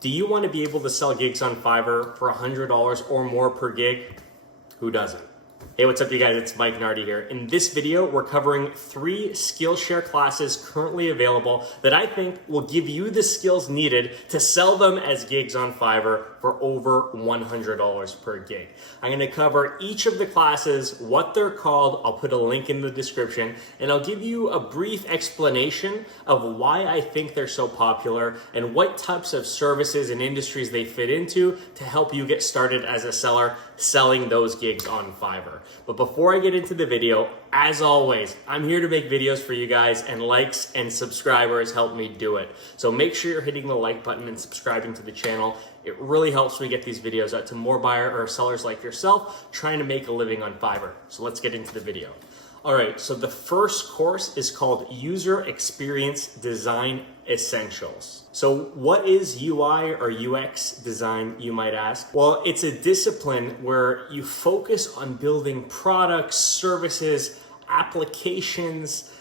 Do you want to be able to sell gigs on Fiverr for $100 or more per gig? Who doesn't? Hey, what's up you guys? It's Mike Nardi here. In this video, we're covering 3 Skillshare classes currently available that I think will give you the skills needed to sell them as gigs on Fiverr for over $100 per gig. I'm going to cover each of the classes, what they're called, I'll put a link in the description, and I'll give you a brief explanation of why I think they're so popular and what types of services and industries they fit into to help you get started as a seller selling those gigs on Fiverr. But before I get into the video, as always, I'm here to make videos for you guys, and likes and subscribers help me do it. So make sure you're hitting the like button and subscribing to the channel. It really helps me get these videos out to more buyer or sellers like yourself trying to make a living on Fiverr. So let's get into the video. All right, so the first course is called User Experience Design Essentials. So what is UI or UX design, you might ask? Well, it's a discipline where you focus on building products, services, applications,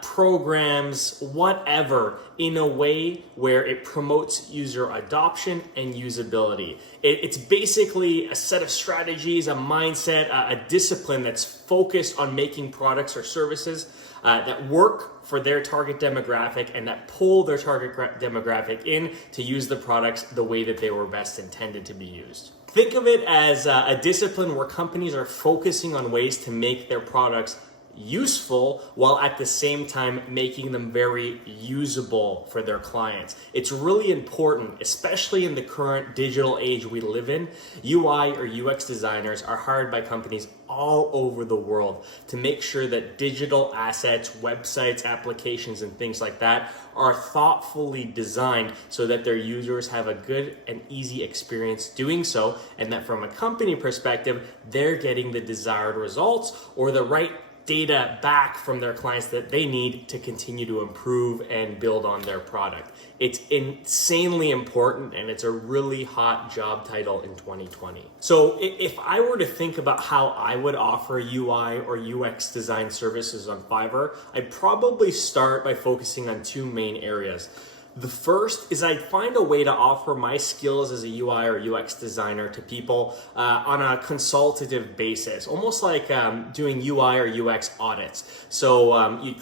programs, whatever, in a way where it promotes user adoption and usability. It's basically a set of strategies, a mindset, a discipline that's focused on making products or services that work for their target demographic and that pull their target demographic in to use the products the way that they were best intended to be used. Think of it as a discipline where companies are focusing on ways to make their products useful while at the same time making them very usable for their clients. It's really important, especially in the current digital age we live in. UI or UX designers are hired by companies all over the world to make sure that digital assets, websites, applications, and things like that are thoughtfully designed so that their users have a good and easy experience doing so, and that from a company perspective, they're getting the desired results or the right data back from their clients that they need to continue to improve and build on their product. It's insanely important, and it's a really hot job title in 2020. So if I were to think about how I would offer UI or UX design services on Fiverr, I'd probably start by focusing on 2 main areas. The first is I'd find a way to offer my skills as a UI or UX designer to people on a consultative basis, almost like doing UI or UX audits. So I would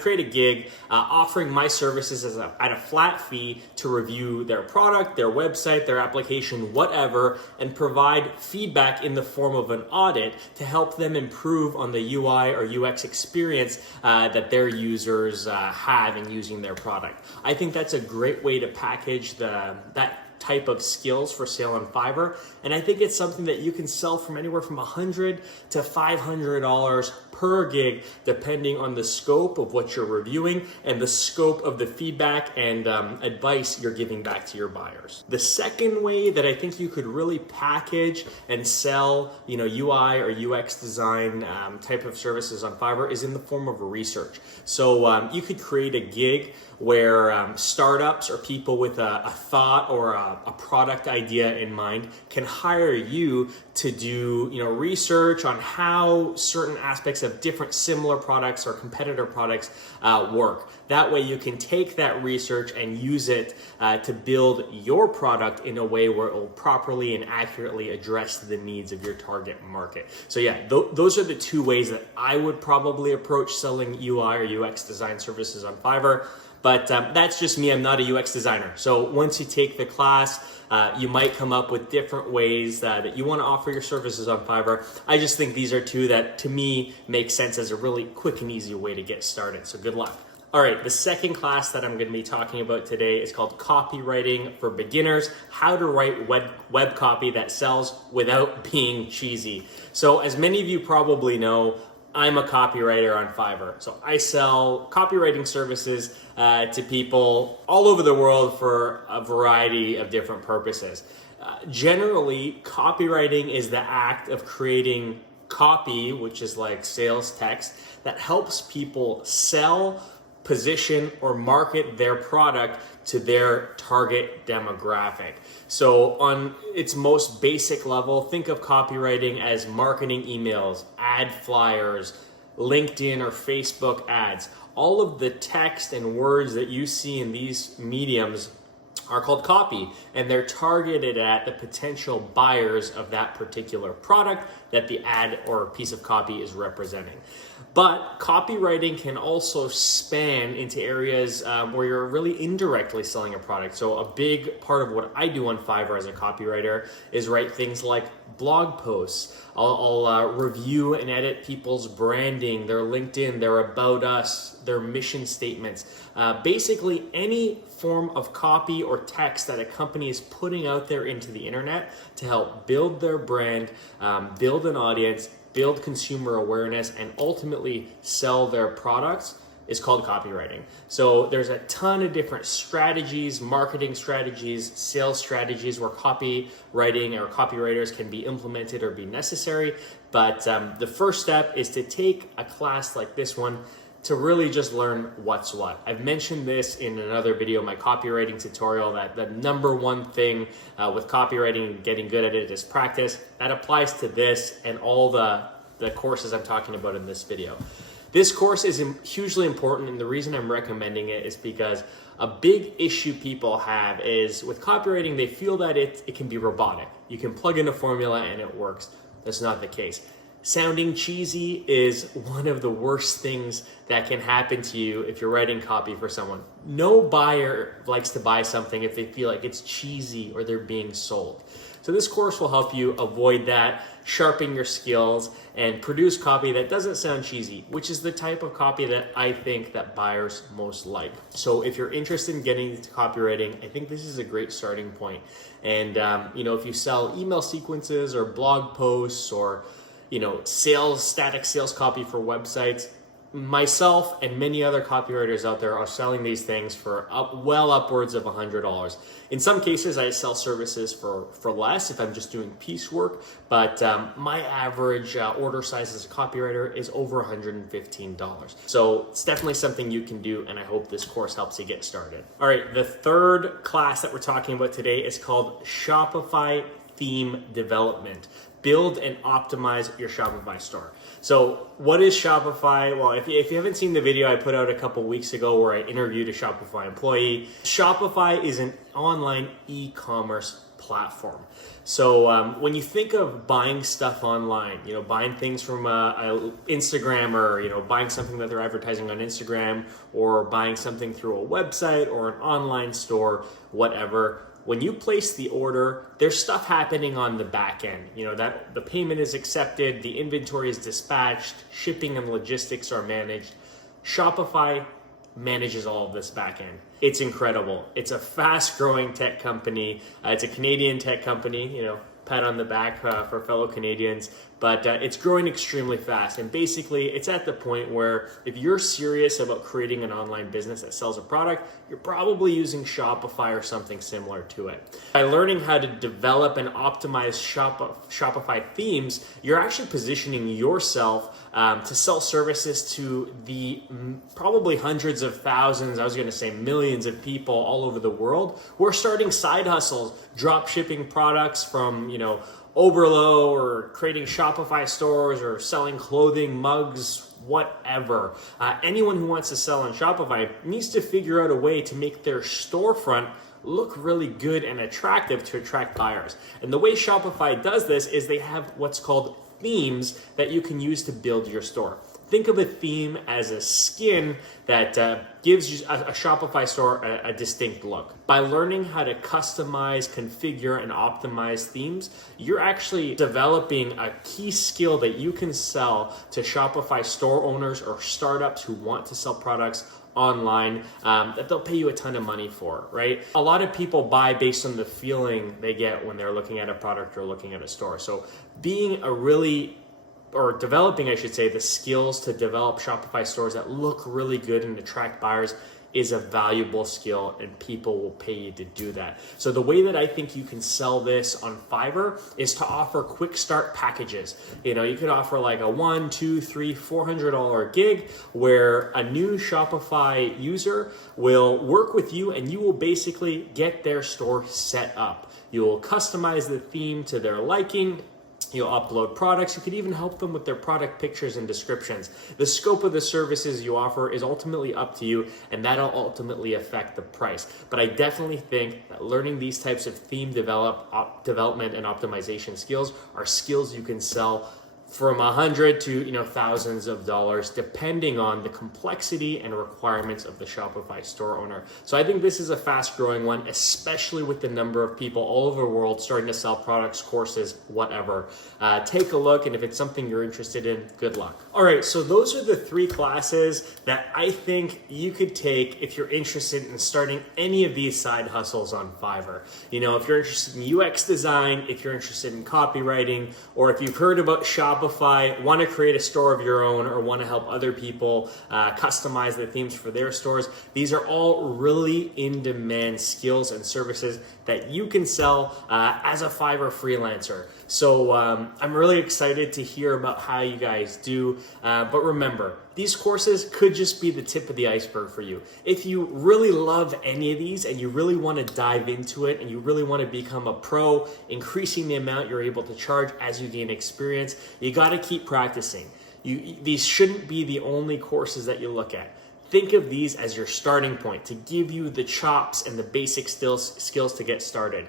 create a gig offering my services at a flat fee to review their product, their website, their application, whatever, and provide feedback in the form of an audit to help them improve on the UI or UX experience that their users have in using their product. I think that's a great way to package that type of skills for sale on Fiverr, and I think it's something that you can sell from anywhere from $100 to $500 per gig, depending on the scope of what you're reviewing and the scope of the feedback and advice you're giving back to your buyers. The second way that I think you could really package and sell, UI or UX design type of services on Fiverr is in the form of research. So you could create a gig where startups or people with a thought or a product idea in mind can hire you to do research on how certain aspects of different similar products or competitor products work. That way you can take that research and use it to build your product in a way where it will properly and accurately address the needs of your target market. So yeah, those are the 2 ways that I would probably approach selling UI or UX design services on Fiverr. But that's just me. I'm not a UX designer. So once you take the class, you might come up with different ways that you want to offer your services on Fiverr. I just think these are 2 that, to me, make sense as a really quick and easy way to get started. So good luck. All right, the second class that I'm going to be talking about today is called Copywriting for Beginners, how to write web copy that sells without being cheesy. So as many of you probably know, I'm a copywriter on Fiverr. So I sell copywriting services to people all over the world for a variety of different purposes. Generally, copywriting is the act of creating copy, which is like sales text, that helps people sell, position, or market their product to their target demographic. So on its most basic level, think of copywriting as marketing emails, ad flyers, LinkedIn or Facebook ads. All of the text and words that you see in these mediums are called copy, and they're targeted at the potential buyers of that particular product that the ad or piece of copy is representing. But copywriting can also span into areas where you're really indirectly selling a product. So a big part of what I do on Fiverr as a copywriter is write things like blog posts. I'll review and edit people's branding, their LinkedIn, their About Us, their mission statements. Basically any form of copy or text that a company is putting out there into the internet to help build their brand, build an audience, build consumer awareness, and ultimately sell their products is called copywriting. So there's a ton of different strategies, marketing strategies, sales strategies where copywriting or copywriters can be implemented or be necessary. But the first step is to take a class like this one to really just learn what's what. I've mentioned this in another video, my copywriting tutorial, that the number one thing with copywriting and getting good at it is practice. That applies to this and all the courses I'm talking about in this video. This course is hugely important, and the reason I'm recommending it is because a big issue people have is with copywriting, they feel that it can be robotic. You can plug in a formula and it works. That's not the case. Sounding cheesy is one of the worst things that can happen to you if you're writing copy for someone. No buyer likes to buy something if they feel like it's cheesy or they're being sold. So this course will help you avoid that, sharpen your skills, and produce copy that doesn't sound cheesy, which is the type of copy that I think that buyers most like. So if you're interested in getting into copywriting, I think this is a great starting point. And if you sell email sequences or blog posts or static sales copy for websites, myself and many other copywriters out there are selling these things for well upwards of $100. In some cases, I sell services for less if I'm just doing piecework, but my average order size as a copywriter is over $115. So it's definitely something you can do, and I hope this course helps you get started. All right, the third class that we're talking about today is called Shopify Theme Development. Build and optimize your Shopify store. So what is Shopify? Well, if you haven't seen the video I put out a couple weeks ago where I interviewed a Shopify employee, Shopify is an online e-commerce platform. So when you think of buying stuff online, buying things from a Instagram or, buying something that they're advertising on Instagram or buying something through a website or an online store, whatever, when you place the order, there's stuff happening on the back end. That the payment is accepted, the inventory is dispatched, shipping and logistics are managed. Shopify manages all of this back end. It's incredible. It's a fast growing tech company. It's a Canadian tech company, pat on the back for fellow Canadians, but it's growing extremely fast. And basically it's at the point where if you're serious about creating an online business that sells a product, you're probably using Shopify or something similar to it. By learning how to develop and optimize Shopify themes, you're actually positioning yourself to sell services to the probably hundreds of thousands, I was going to say millions of people all over the world who are starting side hustles, drop shipping products from, Oberlo or creating Shopify stores or selling clothing, mugs, whatever. Anyone who wants to sell on Shopify needs to figure out a way to make their storefront look really good and attractive to attract buyers. And the way Shopify does this is they have what's called themes that you can use to build your store. Think of a theme as a skin that gives you a Shopify store a distinct look. By learning how to customize, configure, and optimize themes, you're actually developing a key skill that you can sell to Shopify store owners or startups who want to sell products online that they'll pay you a ton of money for, right? A lot of people buy based on the feeling they get when they're looking at a product or looking at a store. So developing, I should say, the skills to develop Shopify stores that look really good and attract buyers is a valuable skill, and people will pay you to do that. So the way that I think you can sell this on Fiverr is to offer quick start packages. You could offer like a $100, $200, $300, $400 gig where a new Shopify user will work with you and you will basically get their store set up. You will customize the theme to their liking. You'll upload products. You could even help them with their product pictures and descriptions. The scope of the services you offer is ultimately up to you, and that'll ultimately affect the price. But I definitely think that learning these types of theme development and optimization skills are skills you can sell from $100 to thousands of dollars, depending on the complexity and requirements of the Shopify store owner. So I think this is a fast-growing one, especially with the number of people all over the world starting to sell products, courses, whatever. Take a look, and if it's something you're interested in, good luck. All right, so those are the 3 classes that I think you could take if you're interested in starting any of these side hustles on Fiverr. If you're interested in UX design, if you're interested in copywriting, or if you've heard about Shopify, want to create a store of your own, or want to help other people customize the themes for their stores, these are all really in-demand skills and services that you can sell as a Fiverr freelancer. So I'm really excited to hear about how you guys do. But remember, these courses could just be the tip of the iceberg for you. If you really love any of these and you really want to dive into it and you really want to become a pro, increasing the amount you're able to charge as you gain experience, you got to keep practicing. These shouldn't be the only courses that you look at. Think of these as your starting point to give you the chops and the basic skills to get started.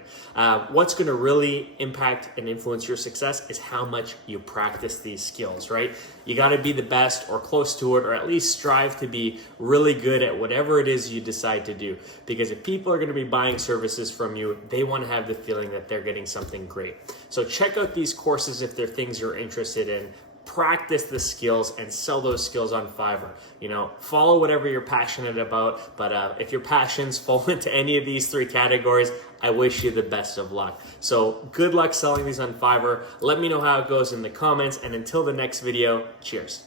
What's going to really impact and influence your success is how much you practice these skills, right? You got to be the best or close to it, or at least strive to be really good at whatever it is you decide to do. Because if people are going to be buying services from you, they want to have the feeling that they're getting something great. So check out these courses if they're things you're interested in. Practice the skills and sell those skills on Fiverr. Follow whatever you're passionate about, but if your passions fall into any of these 3 categories, I wish you the best of luck. So good luck selling these on Fiverr. Let me know how it goes in the comments, and until the next video, cheers.